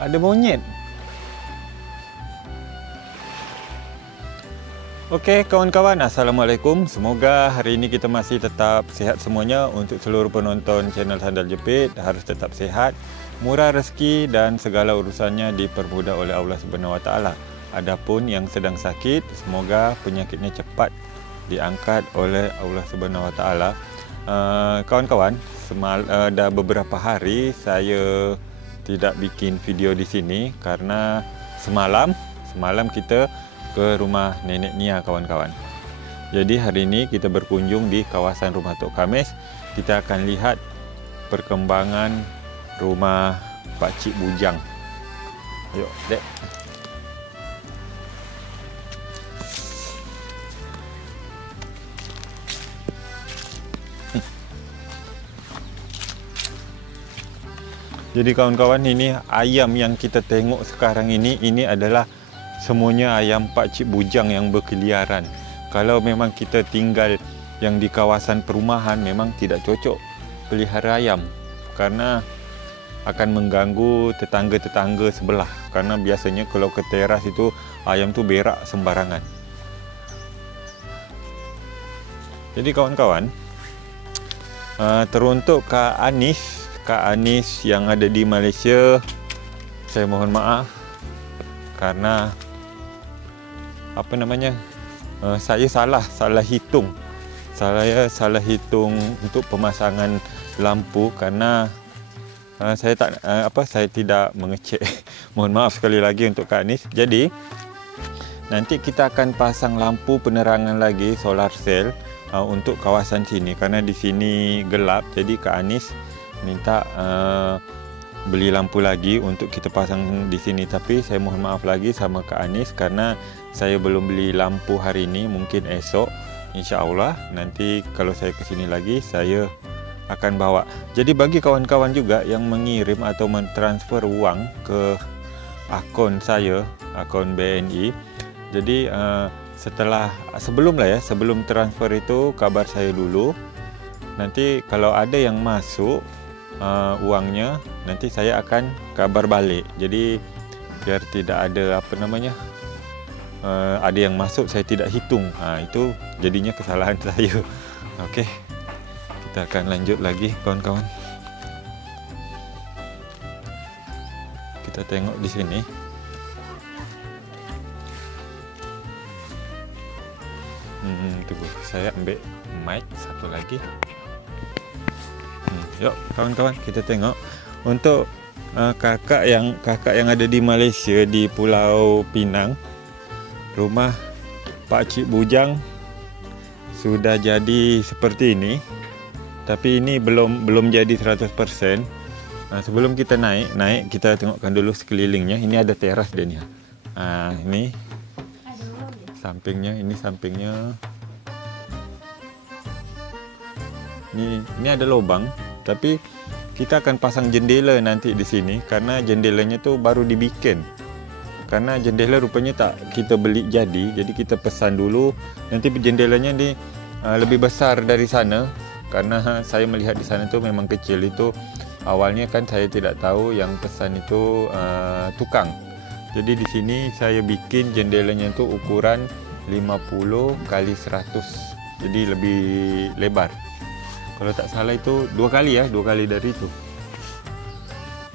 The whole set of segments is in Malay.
Ada monyet. Okey kawan-kawan, Assalamualaikum. Semoga hari ini kita masih tetap sihat semuanya. Untuk seluruh penonton channel Sandal Jepit, harus tetap sihat, murah rezeki dan segala urusannya dipermudah oleh Allah Subhanahu Wa Taala. Adapun yang sedang sakit, semoga penyakitnya cepat diangkat oleh Allah Subhanahu Wa Taala. Kawan-kawan, dah beberapa hari saya tidak bikin video di sini karena semalam kita ke rumah Nenek Nia, kawan-kawan. Jadi hari ini kita berkunjung di kawasan rumah Tok Kamis. Kita akan lihat perkembangan rumah Pak Cik Bujang. Ayo, Dek. Jadi kawan-kawan, ini ayam yang kita tengok sekarang ini adalah semuanya ayam Pak Cik Bujang yang berkeliaran. Kalau memang kita tinggal yang di kawasan perumahan, memang tidak cocok pelihara ayam karena akan mengganggu tetangga-tetangga sebelah. Karena biasanya kalau ke teras itu ayam tu berak sembarangan. Jadi kawan-kawan, teruntuk Kak Anis yang ada di Malaysia, saya mohon maaf karena saya salah hitung. Saya salah hitung untuk pemasangan lampu karena saya tidak mengecek. Mohon maaf sekali lagi untuk Kak Anis. Jadi nanti kita akan pasang lampu penerangan lagi, solar cell untuk kawasan sini karena di sini gelap. Jadi Kak Anis minta beli lampu lagi untuk kita pasang di sini. Tapi saya mohon maaf lagi sama Kak Anis karena saya belum beli lampu hari ini. Mungkin esok, insya-Allah nanti kalau saya ke sini lagi saya akan bawa. Jadi bagi kawan-kawan juga yang mengirim atau mentransfer uang ke akun saya, akun BNI. Jadi sebelum transfer itu kabar saya dulu. Nanti kalau ada yang masuk uangnya, nanti saya akan kabar balik. Jadi biar tidak ada ada yang masuk saya tidak hitung. Itu jadinya kesalahan saya. Okey, kita akan lanjut lagi kawan-kawan. Kita tengok di sini. Tunggu, saya ambil mic satu lagi. Yuk kawan-kawan, kita tengok untuk kakak yang ada di Malaysia, di Pulau Pinang. Rumah Pak Cik Bujang sudah jadi seperti ini. Tapi ini belum jadi 100%. Sebelum kita naik kita tengokkan dulu sekelilingnya. Ini ada teras dia ni. Ini sampingnya, Ini ada lubang. Tapi kita akan pasang jendela nanti di sini karena jendelanya tu baru dibikin. Karena jendela rupanya tak kita beli jadi kita pesan dulu. Nanti jendelanya ni lebih besar dari sana karena saya melihat di sana tu memang kecil. Itu awalnya kan saya tidak tahu yang pesan itu tukang. Jadi di sini saya bikin jendelanya tu ukuran 50 kali 100. Jadi lebih lebar. Kalau tak salah itu 2 kali dari itu.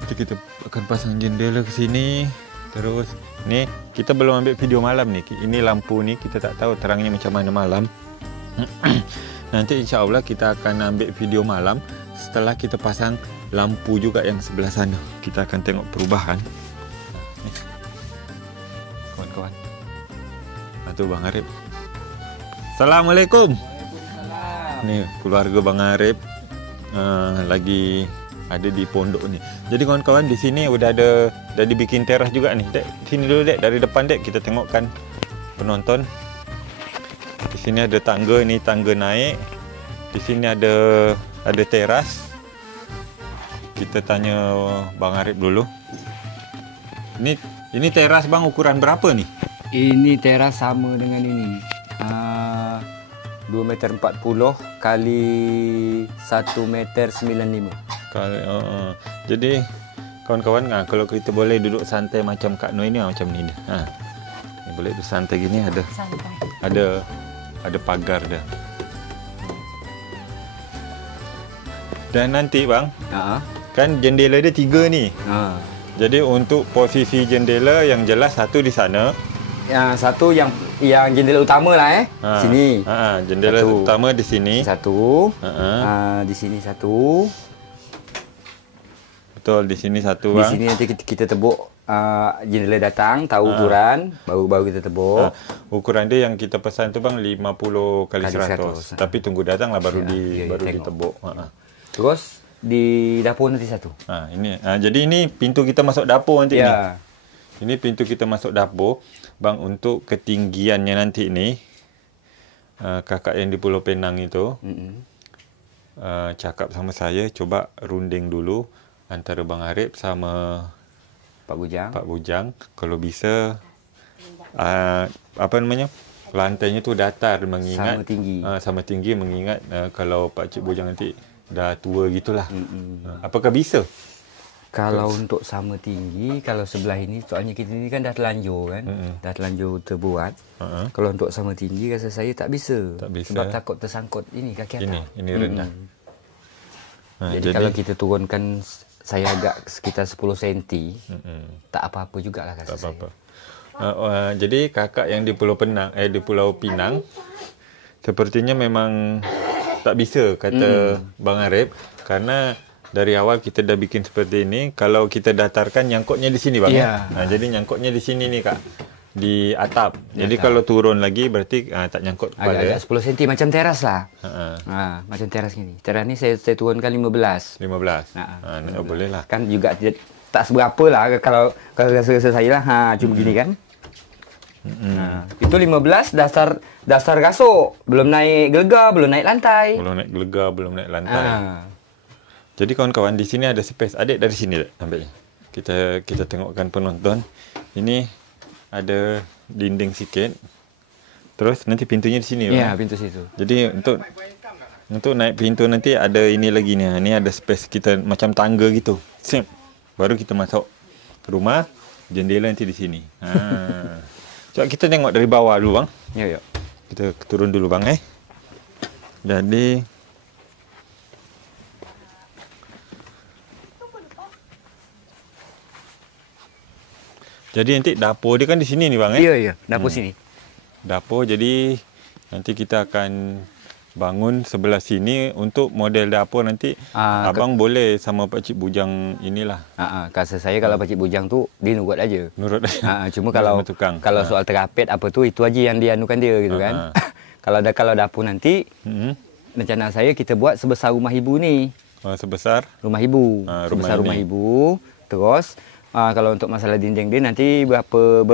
Jadi kita akan pasang jendela ke sini. Terus ni kita belum ambil video malam ni. Ini lampu ni kita tak tahu terangnya macam mana malam. Nanti insya-Allah kita akan ambil video malam setelah kita pasang lampu juga yang sebelah sana. Kita akan tengok perubahan. Ni. Kawan-kawan. Tu Bang Arif. Assalamualaikum. Ni keluarga Bang Arif lagi ada di pondok ni. Jadi kawan-kawan, di sini dah dibikin teras juga ni. Dek, sini dulu Dek, dari depan Dek kita tengokkan penonton. Di sini ada tangga, ni tangga naik. Di sini ada teras. Kita tanya Bang Arif dulu. Ini teras Bang ukuran berapa ni? Ini teras sama dengan ini. 2 meter 40 kali 1 meter 95. Jadi kawan-kawan, kalau kita boleh duduk santai macam Kak Noi ni, macam ni dah. Boleh duduk santai gini, ada pagar dah. Dan nanti bang, kan jendela dia 3 ni. Jadi untuk posisi jendela yang jelas satu di sana. Yang satu yang jendela utama lah sini. Jendela satu utama di sini. Satu. Di sini satu. Betul, di sini satu Di bang. sini nanti kita tebuk jendela datang, tahu ukuran, baru kita tebuk. Ukuran dia yang kita pesan tu bang 50 kali 100. Tapi tunggu datang lah baru ditebuk. Terus di dapur nanti satu. Ini. Jadi ini pintu kita masuk dapur nanti ni. Ini pintu kita masuk dapur. Bang, untuk ketinggiannya nanti ni, kakak yang di Pulau Penang itu cakap sama saya, coba runding dulu antara Bang Arif sama Pak Bujang. Kalau bisa, lantainya tu datar mengingat sama tinggi mengingat kalau Pak Cik Bujang nanti dah tua gitulah. Apakah bisa? Kalau untuk sama tinggi, kalau sebelah ini, soalnya kita ni kan dah terlanjur kan, dah terlanjur terbuat. Kalau untuk sama tinggi, rasa saya tak bisa. Sebab takut tersangkut ini kaki atas. Ini rendah. Jadi kalau kita turunkan saya agak sekitar 10 cm, tak apa-apa jugalah rasa saya. Jadi kakak yang di Pulau Pinang, sepertinya memang tak bisa kata Bang Arif, karena dari awal kita dah bikin seperti ini. Kalau kita datarkan, nyangkutnya di sini bang. Jadi nyangkutnya di sini ni kak, di atap. Jadi kalau turun lagi berarti tak nyangkut kepala. Agak 10 cm macam teras lah. Macam teras gini. Teras ni saya turunkan 15. 15. Boleh lah. Kan juga tak seberapa lah kalau rasa saya lah. Cuma gini kan. Itu 15 dasar gasuk. Belum naik gelega, belum naik lantai. Belum naik lantai. Jadi kawan-kawan, di sini ada space. Adik dari sini tak nampaknya. Kita tengokkan penonton. Ini ada dinding sikit. Terus nanti pintunya di sini. Ya, pintu situ. Jadi untuk naik pintu nanti ada ini lagi ni. Ni ada space kita macam tangga gitu. Baru kita masuk ke rumah, jendela nanti di sini. Coba kita tengok dari bawah dulu bang. Ya. Kita turun dulu bang Jadi nanti dapur dia kan di sini ni bang Ya, dapur sini. Dapur, jadi nanti kita akan bangun sebelah sini untuk model dapur nanti. Abang boleh sama Pak Cik Bujang inilah. Rasa saya kalau Pak Cik Bujang tu dia nurut aja. Cuma kalau soal terapet apa tu, itu aja yang dianukan dia gitu kan. Kalau dapur nanti rencana saya kita buat sebesar rumah ibu ni. Sebesar rumah ibu. Sebesar rumah ibu. Terus kalau untuk masalah dinding dia nanti berapa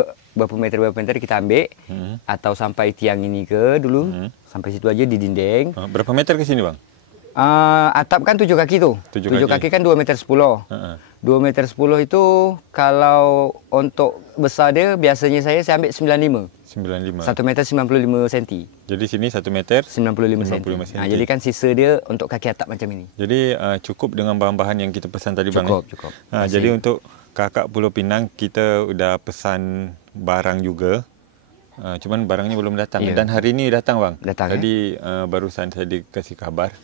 meter kita ambil atau sampai tiang ini ke dulu sampai situ aja di dinding. Berapa meter ke sini bang? Atap kan 7 kaki tu. 7 kaki kan 2 meter 10. 2 meter 10 itu kalau untuk besar dia biasanya saya ambil 95. 1 meter 95 cm. Jadi sini 1 meter 95 cm. Jadi kan sisa dia untuk kaki atap macam ini. Jadi cukup dengan bahan-bahan yang kita pesan tadi bang. Cukup. Jadi untuk kakak Pulau Pinang kita sudah pesan barang juga. Cuman barangnya belum datang. Dan hari ini datang bang. Tadi barusan saya dikasih kabar.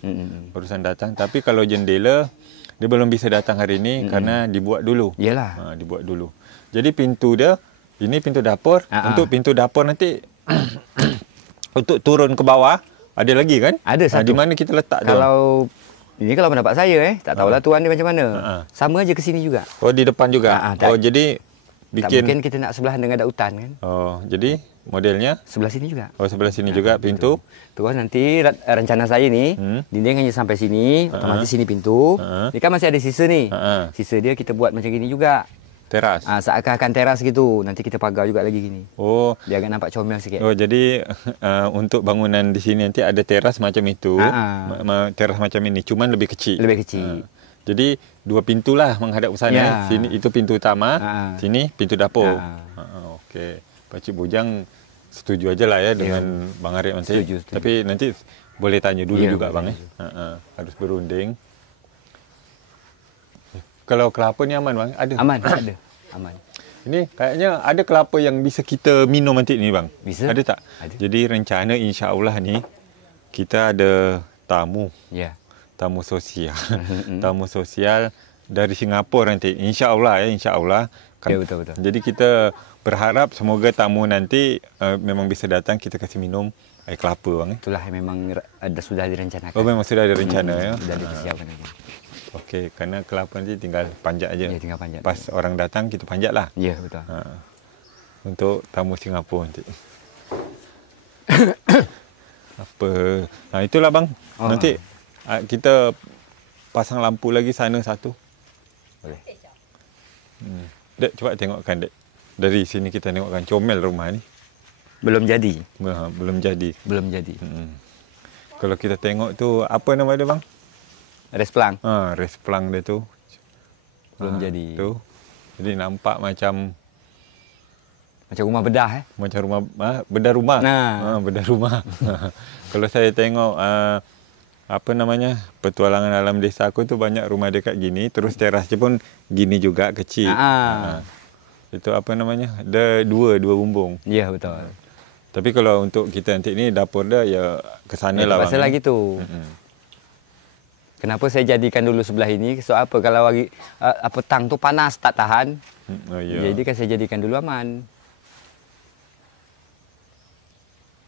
Barusan datang. Tapi kalau jendela dia belum bisa datang hari ini karena dibuat dulu. Yalah. Dibuat dulu. Jadi pintu dia, ini pintu dapur. Untuk pintu dapur nanti untuk turun ke bawah ada lagi kan? Ada satu. Di mana kita letak tu? Ini kalau pendapat saya tak tahulah tuan dia macam mana. Sama aja ke sini juga. Di depan juga. Jadi bikin. Tak mungkin kita nak sebelahan dengan ada hutan kan? Jadi modelnya sebelah sini juga. Sebelah sini juga pintu. Terus nanti rencana saya ni dinding hanya sampai sini, otomatis sini pintu. Ini kan masih ada sisa ni. Sisa dia kita buat macam gini juga. Teras. Seakan-akan teras gitu. Nanti kita pagar juga lagi gini. Dia agak nampak comel sikit. Jadi untuk bangunan di sini nanti ada teras macam itu. Teras macam ini, cuman lebih kecil. Jadi 2 pintu lah menghadap ke sana. Sini itu pintu utama, sini pintu dapur. Okey. Pak Cik Bujang setuju aja lah ya dengan Bang Arif nanti. Setuju. Tapi nanti boleh tanya dulu juga bang Harus berunding. kalau kelapa ni aman bang? Ada? Aman, ada. Aman. Ini kayaknya ada kelapa yang bisa kita minum nanti ni bang? Bisa. Ada tak? Ada. Jadi rencana insya-Allah ni kita ada tamu. Ya. Tamu sosial. Tamu sosial dari Singapura nanti. Insya-Allah ya, insya-Allah. Ya, betul. Jadi kita berharap semoga tamu nanti memang bisa datang, kita kasih minum air kelapa bang. Itulah yang memang sudah direncanakan. Oh, memang sudah ada rencana ya. Sudah dipersiapkan. Okey, kerana kelapa nanti tinggal panjat aja. Ya, tinggal panjat. Pas orang datang kita panjat lah. Ya, betul. Untuk tamu Singapura nanti. Apa? Itulah bang. Nanti kita pasang lampu lagi sana satu. Boleh. Dek, cuba tengokkan dek. Dari sini kita tengokkan comel rumah ni. Belum jadi. Belum jadi. Belum jadi. Kalau kita tengok tu, apa nama dia bang? Resplang. Resplang dia tu. Belum jadi. Tu. Jadi nampak macam rumah bedah Macam rumah bedah rumah. Bedah rumah. Kalau saya tengok apa namanya? Petualangan alam desa aku tu banyak rumah dekat gini, terus terasnya pun gini juga kecil. Itu apa namanya? Ada dua bumbung. Ya, betul. Tapi kalau untuk kita nanti ni dapur dia ya ke sana lah bang. Pasal lagi tu. Kenapa saya jadikan dulu sebelah ini? So apa kalau lagi petang tu panas tak tahan. Jadi kan saya jadikan dulu aman.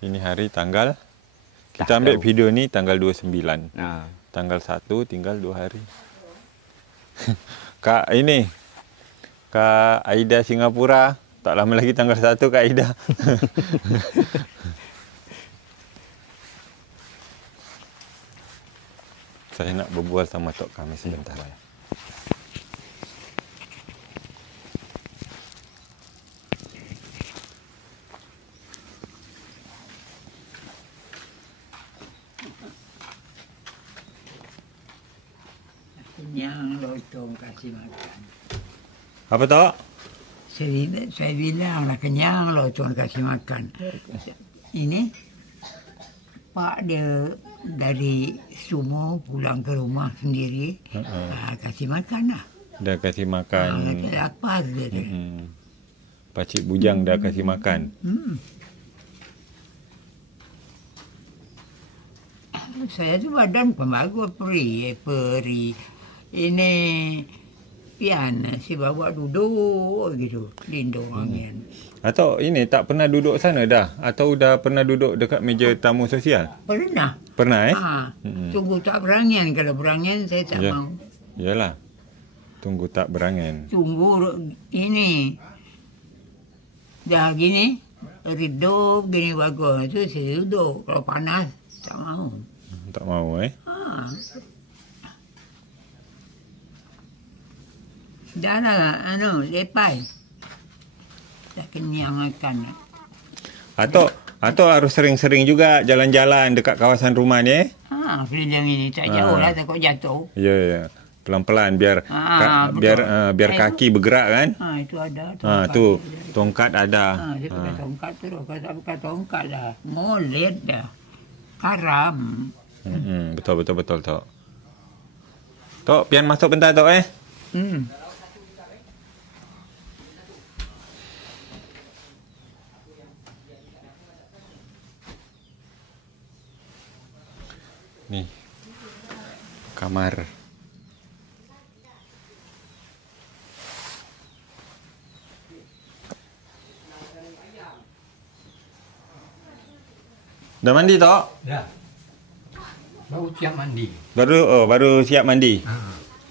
Ini hari tanggal kita ambil video ni tanggal 29. Tanggal 1 tinggal 2 hari. Kak Aida Singapura, tak lama lagi tanggal 1 Kak Aida. Saya nak berbual sama Tok kami sebentar. Kenyang lotong kasih makan. Apa Tok? Saya bilang lah kenyang lotong kasih makan. Ini Pak dia dari Sumo pulang ke rumah sendiri, kasih makan lah. Dah kasih makan. Lapar dia. Pakcik Bujang dah kasih makan. Saya tu badan pun bagus, peri. Ini pian si bawa duduk gitu, lindung angin. Atau ini tak pernah duduk sana dah? Atau dah pernah duduk dekat meja tamu sosial? Pernah. Pernah Tunggu tak berangin. Kalau berangin saya tak mau. Yalah. Tunggu tak berangin. Tunggu ini. Dah gini. Redup gini bagus. Itu saya duduk. Kalau panas tak mau. Tak mau Dah lah lepas. Dah kenyang makan. Atau harus sering-sering juga jalan-jalan dekat kawasan rumah ni Freedom ini tak jauh lah, takut jatuh. Ya. Pelan-pelan biar biar kaki bergerak kan. Itu ada. Tu tongkat ada. Dia pakai tongkat terus. Kalau tak pakai tongkat dah molet dah. Karam. Betul Tok. Tok, pian masuk bentar Tok Ni kamar. Dah mandi Tok? Dah. Baru siap mandi. Baru siap mandi.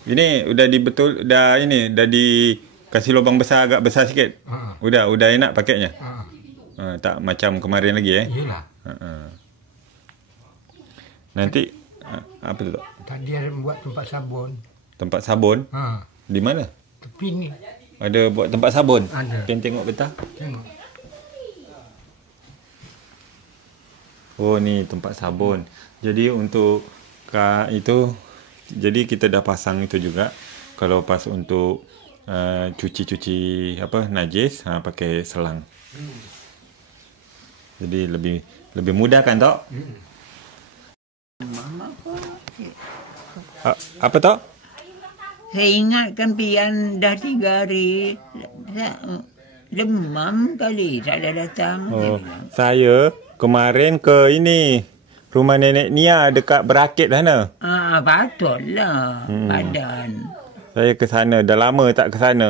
Ini udah dah dikasih lubang besar, agak besar sikit. Udah enak pakainya. Tak macam kemarin lagi Iyalah. Nanti apa tu Tok? Tadi ada buat tempat sabun. Tempat sabun? Di mana? Tepi ni. Ada buat tempat sabun? Ada. Kan tengok betah. Tengok. Oh ni tempat sabun. Jadi untuk jadi kita dah pasang itu juga. Kalau pas untuk cuci najis pakai selang. Jadi lebih mudah kan Tok? Mama kau. Apa Tok? Saya ingatkan pian dah 3 hari. Demam kali tak ada datang. Saya kemarin ke ini rumah nenek Nia dekat Berakit sana. Patutlah badan. Saya ke sana, dah lama tak ke sana.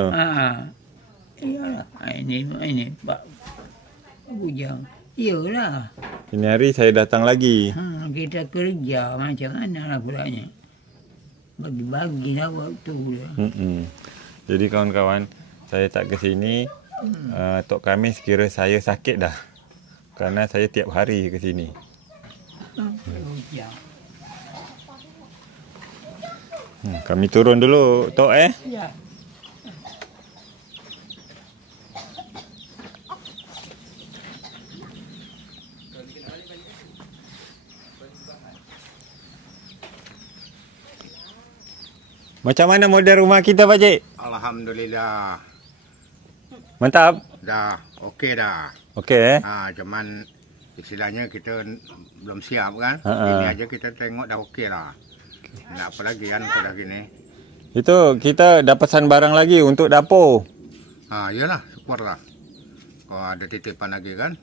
Iyalah. Ini Pak Bujang. Iyalah. Ini hari saya datang lagi. Kita kerja macam mana lah pulanya. Bagi-bagilah waktu dia. Jadi kawan-kawan, saya tak ke sini. Tok Khamis kira saya sakit dah. Kerana saya tiap hari ke sini. Kami turun dulu, Tok Ya. Macam mana model rumah kita, Pakcik? Alhamdulillah. Mantap? Dah, okey dah. Okey Cuman istilahnya kita belum siap kan. Ini aja kita tengok dah okey lah. Nak apa lagi kan pada gini. Itu kita dah pesan barang lagi untuk dapur. Iyalah, syukurlah. Kalau ada titipan lagi kan.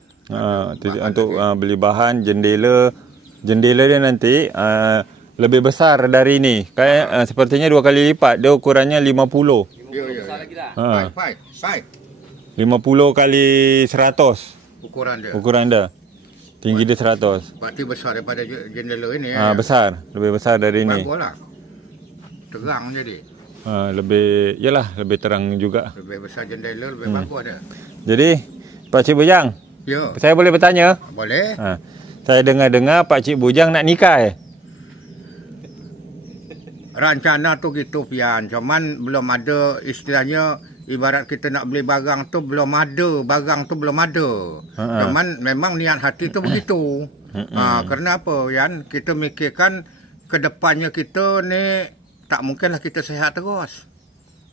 Untuk beli bahan, jendela. Jendela dia nanti lebih besar dari ini. Kayak sepertinya 2 kali lipat. Dia ukurannya 50. Ya. Baik. 50 kali 100 ukuran dia. Tinggi dia 100. Berarti besar daripada jendela ini besar, lebih besar dari ini. Baguslah. Terang jadi. Lebih terang juga. Lebih besar jendela, lebih bagus dia. Jadi Pakcik Bujang, saya boleh bertanya? Boleh. Saya dengar-dengar Pakcik Bujang nak nikah. Rencana tu gitu pian, cuman belum ada istilahnya. Ibarat kita nak beli barang tu belum ada, Cuman memang niat hati tu begitu. Kerana apa Yan? Kita mikirkan ke depannya kita ni tak mungkinlah kita sihat terus.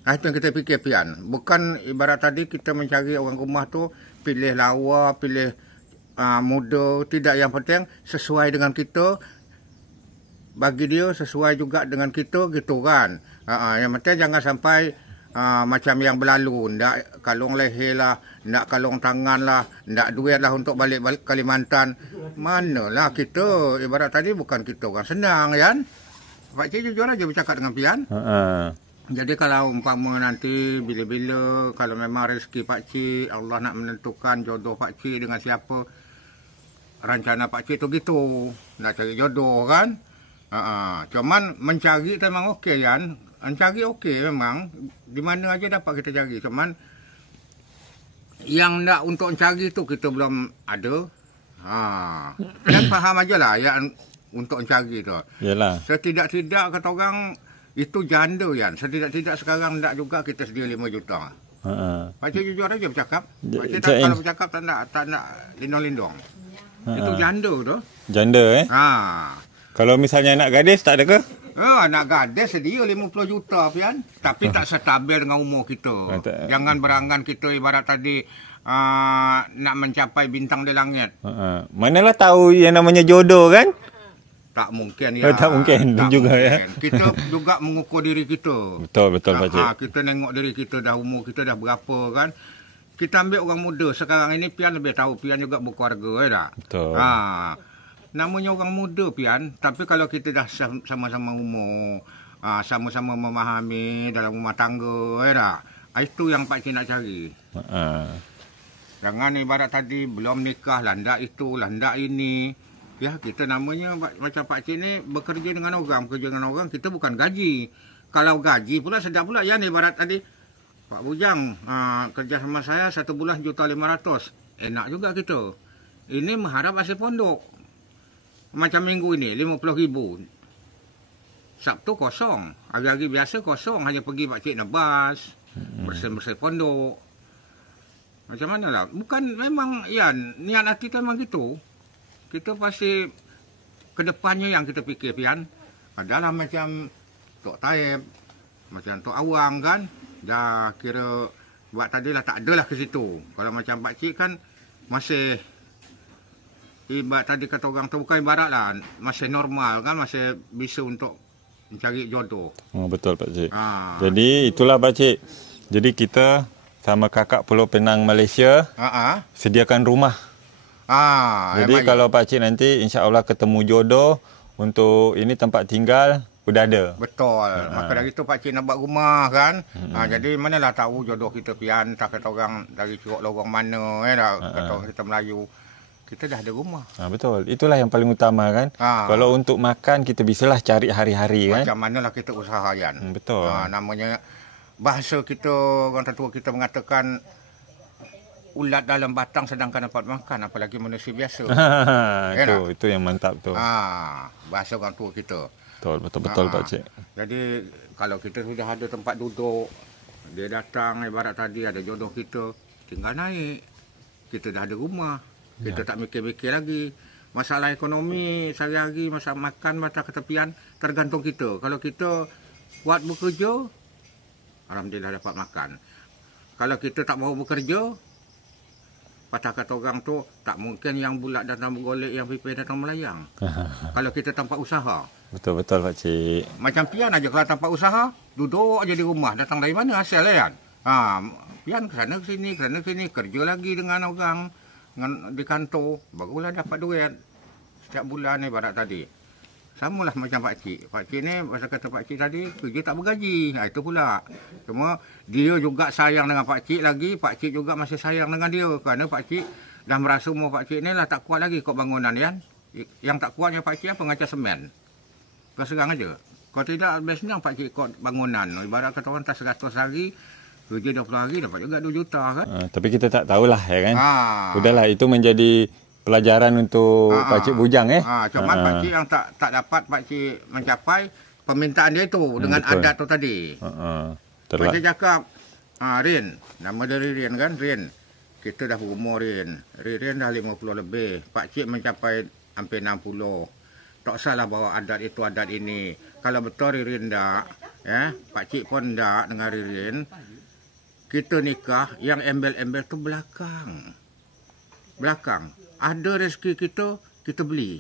Itu yang kita fikir pian. Bukan ibarat tadi kita mencari orang rumah tu pilih lawa, pilih muda, tidak, yang penting sesuai dengan kita. Bagi dia sesuai juga dengan kita gitu kan. Yang penting jangan sampai macam yang berlalu, ndak kalung leher lah, ndak kalung tangan lah, ndak duit lah untuk balik Kalimantan. Manalah kita, ibarat tadi bukan kita orang senang kan. Pakcik jujur aja bercakap dengan pian. Jadi kalau umpama nanti bila-bila, kalau memang rezeki Pakcik, Allah nak menentukan jodoh Pakcik dengan siapa, rencana Pakcik tu gitu, nak cari jodoh kan. Cuman mencari tu memang okey kan. Mencari okey memang, di mana aja dapat kita cari. Cuman yang nak untuk cari tu kita belum ada. Dan faham aja lah yang untuk cari tu. Yalah. Setidak-tidak kata orang itu janda kan. Setidak-tidak sekarang tak juga kita sedia 5 juta. Pakcik jujur aja bercakap. Pakcik kalau bercakap tak nak lindung-lindung. Itu janda tu. Janda Kalau misalnya anak gadis tak ada ke? Anak gadis sedia 50 juta pian. Tapi tak stabil dengan umur kita. Jangan berangan kita ibarat tadi nak mencapai bintang di langit. Manalah tahu yang namanya jodoh kan? Tak mungkin ya. Tak mungkin juga ya. Kita juga mengukur diri kita. Betul Pakcik. Kita tengok diri kita dah, umur kita dah berapa kan. Kita ambil orang muda sekarang ini pian lebih tahu, pian juga berkeluarga tak? Betul. Namanya orang muda pian, tapi kalau kita dah sama-sama umur, sama-sama memahami dalam rumah tangga, itu yang Pakcik nak cari. Jangan ibarat tadi belum nikah, landak itu, landak ini. Ya, kita namanya macam Pakcik ni bekerja dengan orang, kita bukan gaji. Kalau gaji pula sedap pula ya, ibarat tadi Pak Bujang kerja sama saya 1 bulan 1.500. Enak juga kita. Ini mengharap hasil pondok. Macam minggu ini 50,000. Sabtu kosong, hari-hari biasa kosong, hanya pergi Pakcik nebas, bersih-bersih pondok. Macam mana lah? Bukan memang ya niat hati tu memang gitu. Kita pasti kedepannya yang kita fikir pian adalah macam Tok Taib, macam Tok Awang kan. Dah kira buat tadilah tak adalah ke situ. Kalau macam Pakcik kan masih ibarat tadi kata orang tu, bukan ibarat lah, masih normal kan, masih bisa untuk mencari jodoh. Oh, betul Pak Cik. Jadi itulah Pak Cik. Jadi kita sama kakak Pulau Penang Malaysia sediakan rumah. Jadi kalau Pak Cik nanti insya-Allah ketemu jodoh untuk ini tempat tinggal sudah ada. Betul. Maka dari itu Pak Cik nak buat rumah kan. Jadi manalah tahu jodoh kita pian, tak kata orang dari Curug Lorong mana kata kita Melayu. Kita dah ada rumah. Betul. Itulah yang paling utama kan. Kalau untuk makan kita bisalah cari hari-hari kan. Macam manalah kita usaha kan. Betul. Namanya bahasa kita, orang tua kita mengatakan ulat dalam batang sedangkan dapat makan, apalagi manusia biasa. Itu yang mantap tu. Bahasa orang tua kita. Betul Pak Cik. Jadi kalau kita sudah ada tempat duduk, dia datang ibarat tadi ada jodoh kita, tinggal naik. Kita dah ada rumah. Kita tak mikir-mikir lagi. Masalah ekonomi sehari-hari, masalah makan, masalah ketepian, tergantung kita. Kalau kita kuat bekerja, alhamdulillah dapat makan. Kalau kita tak mau bekerja, patah kata orang tu, tak mungkin yang bulat datang bergolek, yang pipih datang melayang. Kalau kita tanpa usaha. Betul Pak Cik. Macam pian aja kalau tanpa usaha, duduk aja di rumah. Datang dari mana hasil kan? Pian ke sana ke sini, kerja lagi dengan orang di kantor, barulah dapat duit setiap bulan ibarat tadi. Samalah macam Pak Cik. Pak Cik ni, pasal kata Pak Cik tadi, kerja tak bergaji. Itu pula. Cuma dia juga sayang dengan Pak Cik lagi, Pak Cik juga masih sayang dengan dia. Kerana Pak Cik dah merasa umur Pak Cik ni lah tak kuat lagi kok bangunan kan. Yang tak kuatnya Pak Cik apa? Ngacak semen. Kau serang aja. Kalau tidak, lebih senang Pak Cik kot bangunan. Ibarat kata orang tak 100 hari, kerja 20 hari dapat juga 2 juta kan. Tapi kita tak tahulah ya kan. Udahlah, itu menjadi pelajaran untuk Pak Cik bujang Cuma Pak Cik yang tak dapat Pak Cik mencapai permintaan dia itu dengan betul. Adat tu tadi. Pak Cik cakap, Rin, nama dari Rin kan, Rin. Kita dah berumur Rin. Rin dah 50 lebih. Pak Cik mencapai hampir 60. Tak salah bawa adat itu adat ini. Kalau betul Rin tak, Pak Cik pun tak dengan Rin. Kita nikah, yang embel-embel tu belakang. Ada rezeki kita, kita beli.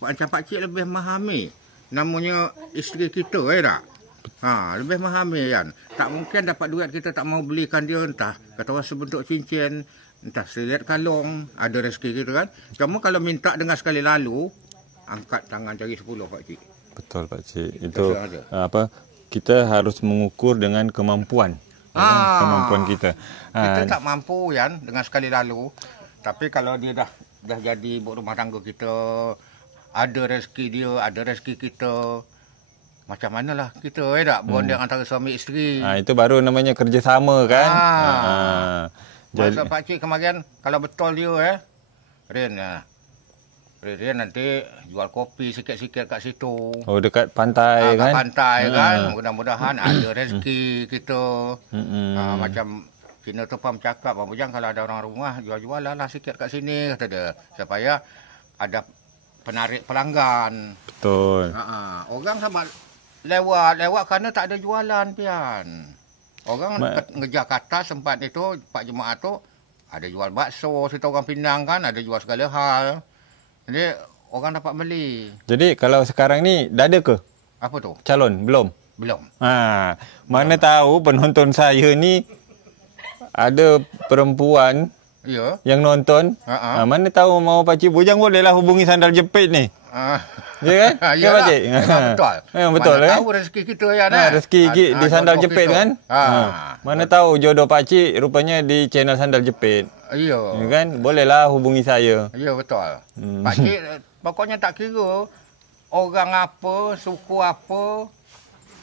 Macam Pak Cik lebih memahami. Namanya isteri kita, tak? Lebih memahami kan. Tak mungkin dapat duit kita tak mau belikan dia, entah kata orang sebentuk cincin, entah selit kalung, ada rezeki kita kan. Cuma kalau minta dengan sekali lalu, angkat tangan cari 10 Pak Cik. Betul Pak Cik. Itu kita harus mengukur dengan kemampuan. Kemampuan kita. Kita tak mampu kan dengan sekali lalu. Tapi kalau dia dah jadi ibu rumah tangga kita, ada rezeki dia, ada rezeki kita. Macam manalah kita tak bonding antara suami isteri. Itu baru namanya kerjasama kan. Masa Pak Cik kemarin kalau betul dia Rin nanti jual kopi sikit-sikit kat situ. Dekat pantai kan? Kat pantai kan. Mudah-mudahan ada rezeki kita. Macam Cina tu pun cakap, Bang Bujang kalau ada orang rumah jual-jual lah sikit kat sini kata dia. Supaya ada penarik pelanggan. Betul. Orang sama lewat kerana tak ada jualan pian. Orang ngejar kata sempat itu Pak Jemaah tu ada jual bakso, situ orang Pinang kan, ada jual segala hal. Jadi orang dapat beli. Jadi kalau sekarang ni dah ada ke? Apa tu? Calon? Belum? Belum. Mana tahu penonton saya ni ada perempuan yang nonton. Mana tahu mau Pak Cik Bujang, bolehlah hubungi Sandal Jepit ni. Ya kan? Ya Pak Cik? Betul. Betul mana tahu rezeki kita kan. Rezeki di Sandal Jepit kan. Mana tahu jodoh Pak Cik rupanya di channel Sandal Jepit. Ya kan? Bolehlah hubungi saya. Ya betul. Pak Cik pokoknya tak kira orang apa, suku apa,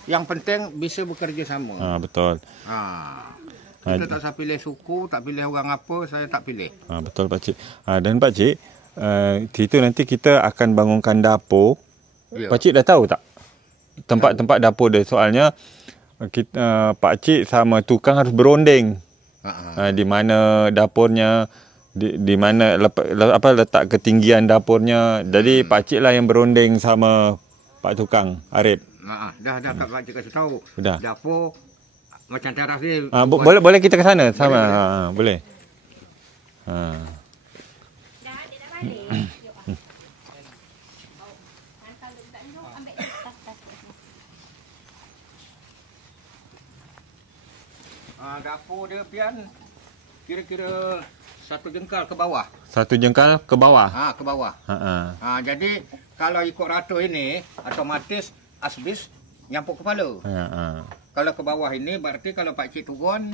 yang penting bisa bekerja sama. Betul. Kita tak usah pilih suku, tak pilih orang apa, saya tak pilih. Betul Pak Cik. Dan Pak Cik, itu nanti kita akan bangunkan dapur. Pak Cik dah tahu tak tempat-tempat dapur dia? Soalnya Pak Cik sama tukang harus berunding. Di mana dapurnya, di mana letak ketinggian dapurnya. Jadi Pak Cik lah yang berunding sama Pak Tukang Arif. Dah Pak Cik kasih tahu. Dah. Dapur macam teras ni. Boleh kita ke sana sama. Boleh. Dapur dia pian kira-kira 1 jengkal ke bawah. 1 jengkal ke bawah. Ke bawah. Jadi kalau ikut rata ini otomatis asbes nyampuk kepala. Kalau ke bawah ini berarti kalau pak cik turun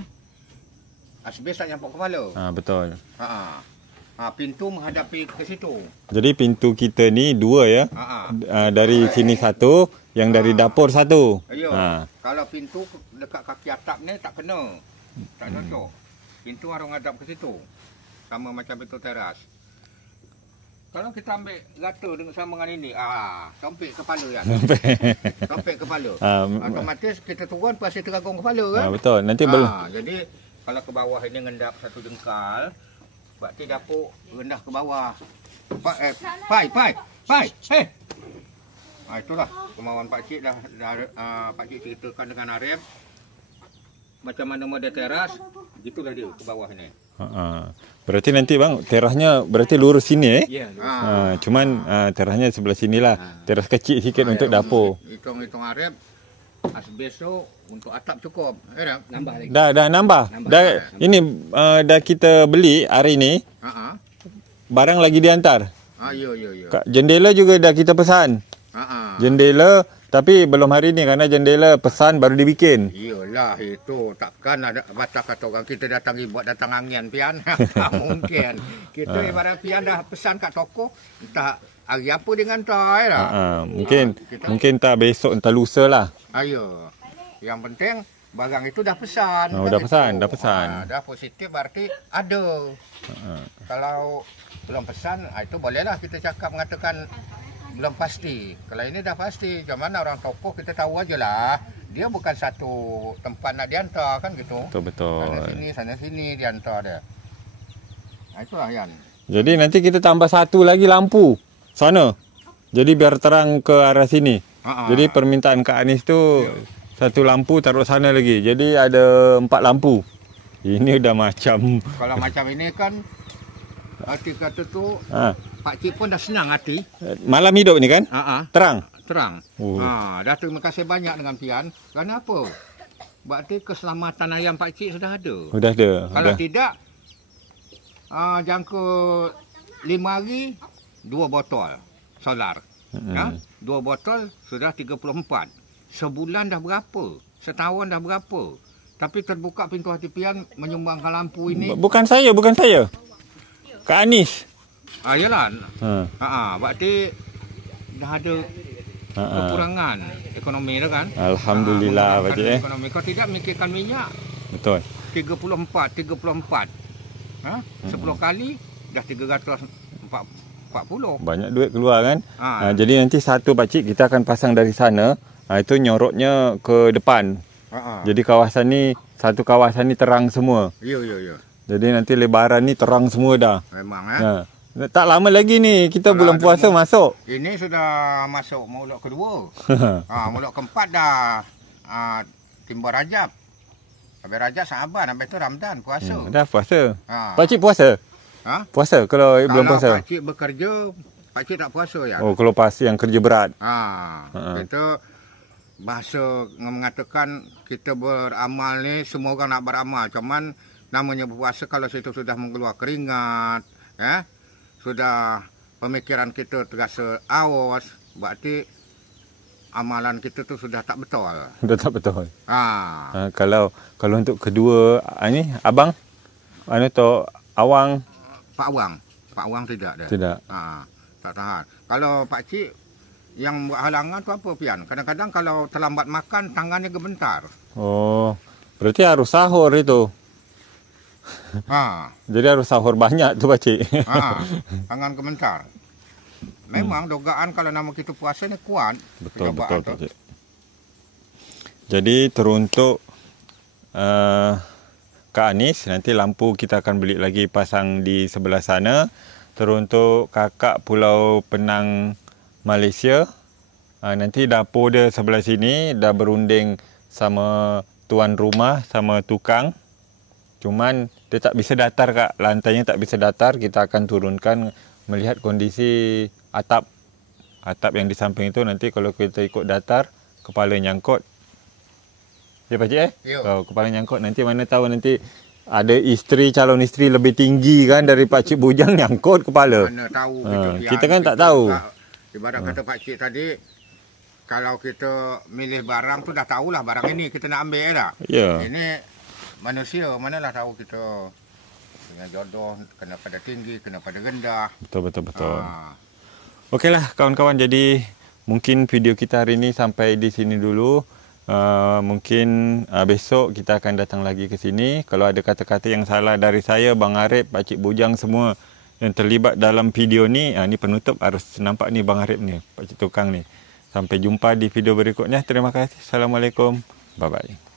asbes tak nyampuk kepala. Betul. Pintu menghadapi ke situ. Jadi pintu kita ni 2 ya. Dari sini 1, yang dari dapur 1. Ya. Kalau pintu dekat kaki atap ni tak kena. Tak cocok. Pintu harus ngadap ke situ. Sama macam pintu teras. Kalau kita ambil rata dengan sama dengan ini, tompek kepala kan. Tompek kepala. Otomatis kita turun pasti teragung kepala kan. Betul. Nanti belum. Jadi kalau ke bawah ini ngendap 1 jengkal, berarti dapur rendah ke bawah. Pai. Itulah kemauan pak cik dah pak cik ceritakan dengan Arif. Macam mana model teras, gitulah dia ke bawah ni. Berarti nanti bang, terasnya berarti lurus sini Ya. Cuman terasnya sebelah sinilah. Teras kecil sikit untuk dapur. Hitung Arif, asbes tu untuk atap cukup. Nambah lagi. Dah nambah. Ini dah kita beli hari ni. Barang lagi dihantar. Ya. Jendela juga dah kita pesan. Jendela, tapi belum hari ni kerana jendela pesan baru dibikin. Iyalah, itu takkan ada baca kata orang kita buat datang angin pian. Tak mungkin. Kita ibarat pian dah pesan kat toko, entah hari apa dengan hantar lah. Mungkin tak besok, entah lusa lah. Ayo. Yang penting barang itu dah pesan. Dah pesan. Dah positif berarti ada. Kalau belum pesan, itu bolehlah kita cakap mengatakan belum pasti. Kalau ini dah pasti, macam mana orang toko kita tahu aja lah. Dia bukan satu tempat nak dihantar kan gitu. Betul. Sana sini dihantar dia. Itulah Yan. Jadi nanti kita tambah 1 lagi lampu sana. Jadi biar terang ke arah sini. Jadi permintaan Kak Anis tu 1 lampu taruh sana lagi. Jadi ada 4 lampu. Ini udah macam. Kalau macam ini kan arti kata tu Pak Cik pun dah senang hati. Malam hidup ni kan? Terang. Dah terima kasih banyak dengan pian. Kenapa? Berarti keselamatan ayam Pak Cik sudah ada. Kalau tidak, jangka 5 hari 2 botol solar. 2 botol sudah 34. Sebulan dah berapa? Setahun dah berapa? Tapi terbuka pintu hati pian menyumbangkan lampu ini. Bukan saya. Kak Anis. Yalah. Berarti dah ada kekurangan ekonomi dah kan. Alhamdulillah Pak Cik. Ekonomi. Kalau tidak mikirkan minyak. Betul. 34. 10 kali dah 340. Banyak duit keluar kan. Jadi nanti 1 Pak Cik kita akan pasang dari sana. Itu nyorotnya ke depan. Jadi kawasan ni, 1 kawasan ni terang semua. Ya. Jadi nanti lebaran ni terang semua dah. Memang Tak lama lagi ni kita bulan puasa masuk. Ini sudah masuk Maulud kedua. Maulud keempat dah timba Rajab. Habis Rajab Syaban, habis tu Ramadan puasa. Dah puasa. Pak Cik puasa? Puasa kalau belum puasa. Kalau Pak Cik bekerja, Pak Cik tak puasa ya. Kalau pas yang kerja berat. Kita bahasa mengatakan kita beramal ni, semua orang nak beramal. Cuman namanya berpuasa kalau situ sudah mengeluar keringat, sudah pemikiran kita terasa awas, berarti amalan kita tu sudah tak betul. Sudah tak betul. Kalau untuk kedua ni abang, Awang. Pak Awang tidak dah. Tidak. Tak tahan. Kalau Pak Cik yang buat halangan tu apa pian? Kadang-kadang kalau terlambat makan tangannya gebentar. Berarti harus sahur itu. Jadi harus sahur banyak tu Pak Cik. Tangan gementar. Memang dugaan kalau nama kita puasa ni kuat. Betul Pak Cik. Jadi teruntuk Kak Anis, nanti lampu kita akan beli lagi pasang di sebelah sana. Teruntuk kakak Pulau Penang Malaysia, nanti dapur dia sebelah sini dah berunding sama tuan rumah sama tukang. Cuman dia tak bisa datar Kak, lantainya tak bisa datar. Kita akan turunkan melihat kondisi atap. Atap yang di samping itu nanti kalau kita ikut datar, kepala nyangkut. Ya pakcik kepala nyangkut. Nanti mana tahu nanti ada calon isteri lebih tinggi kan dari pakcik bujang nyangkut kepala. Mana tahu kita kan tak tahu. Ibarat kata pakcik tadi, kalau kita milih barang tu dah tahulah barang ini kita nak ambil dah. Ya. Ini manusia, manalah tahu kita punya jodoh kena pada tinggi, kena pada rendah. Betul. Okeylah kawan-kawan, jadi mungkin video kita hari ini sampai di sini dulu. Mungkin besok kita akan datang lagi ke sini. Kalau ada kata-kata yang salah dari saya, Bang Arif, Pakcik Bujang semua yang terlibat dalam video ni, ni penutup harus nampak ni Bang Arif ni, Pakcik Tukang ni. Sampai jumpa di video berikutnya. Terima kasih. Assalamualaikum. Bye-bye.